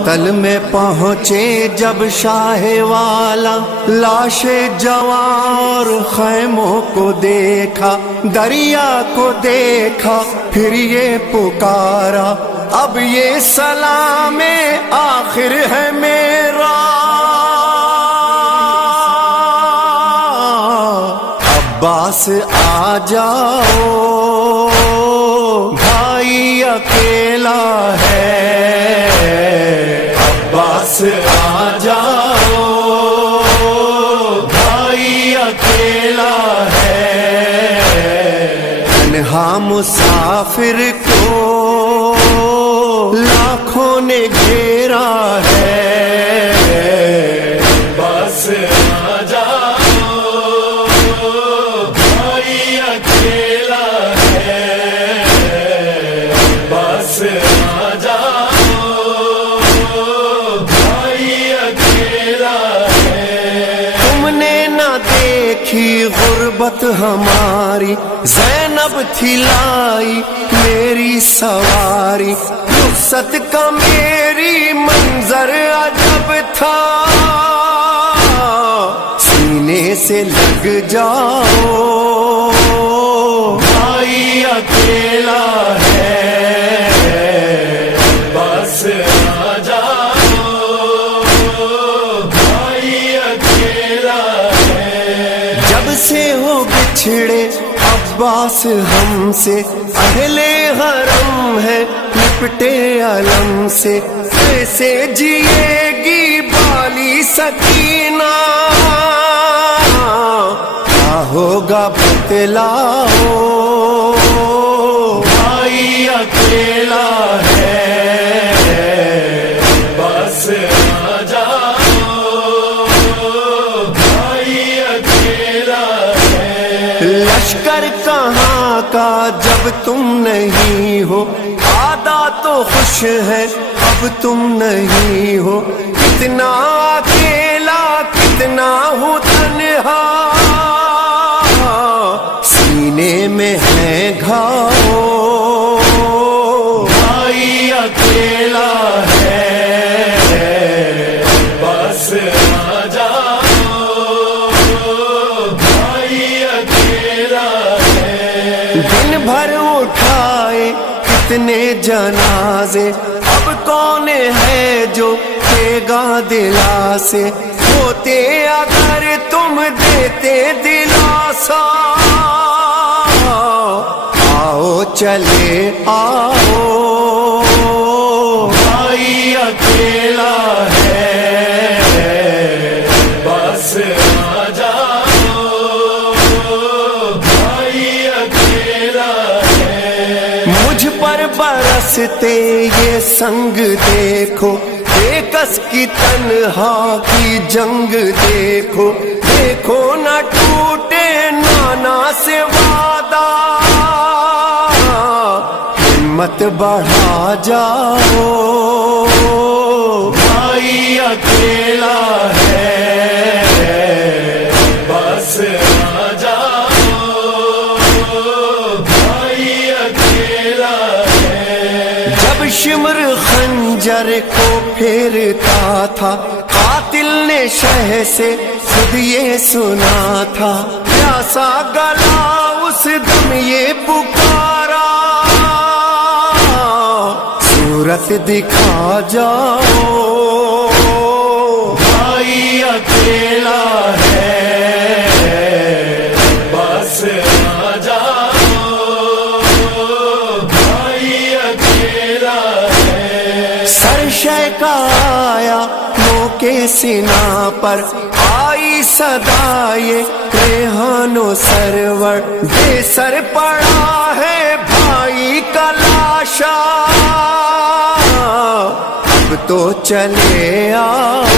مقتل میں پہنچے جب شاہ والا، لاش جوار خیموں کو دیکھا، دریا کو دیکھا، پھر یہ پکارا اب یہ سلام آخر ہے میرا، عباس آ جاؤ بھائی اکیلا ہے، عباس آ جاؤ بھائی اکیلا ہے، تنہا مسافر کو لاکھوں نے گھیرا ہے، عباس آ جاؤ بھائی اکیلا ہے، عباس آ جاؤ بھائی اکیلا ہے، تم نے نہ دیکھی غربت ہماری، زینب تھی لائی میری سواری، رخصت کا میری منظر عجب تھا، سینے سے لگ جاؤ بھائی اکیلا ہے، بس آ جاؤ بھائی اکیلا ہے، جب سے ہو بچھڑے عباس ہم سے، اہل حرم ہے لپٹے علم سے، کیسے جیے گی بالی سکینہ، کیا ہوگا بتلاؤ بھائی اکیلا ہے، بس آ جاؤ بھائی اکیلا ہے، لشکر کہاں کا جب تم نہیں ہو، آدھا تو خوش ہے اب تم نہیں ہو، کتنا اکیلا کتنا ہوں تنہا، سینے میں ہے گھاؤ بھائی اکیلا ہے، بس آ جاؤ بھائی اکیلا ہے، دن بھر اٹھائے کتنے جنازے، اب کون ہے جو دے گا دلاسے، ہوتے اگر تم دیتے دلاسا، آؤ چلے آؤ بھائی اکیلا ہے، بس آ جاؤ بھائی اکیلا ہے، مجھ پر برستے یہ سنگ دیکھو، بے کس کی تنہا کی جنگ دیکھو، دیکھو نہ ٹوٹے نانا سے وعدہ، ہمت بڑھا جاؤ بھائی اکیلا ہے، بس آ جاؤ بھائی اکیلا ہے، جب شمر خنجر کو پھیرتا تھا، قاتل نے شہ سے خود یہ سنا تھا، پیاسا گلا اس دم یہ پکارا، صورت دکھا جاؤ بھائی اکیلا ہے، بس آ جاؤ بھائی اکیلا ہے، سرشے کا آیا نو کے سنا پر، آئی صدا یہ ریحان و سرور، بے سر پڑا ہے بھائی کا لاشا، اب تو چلے آؤ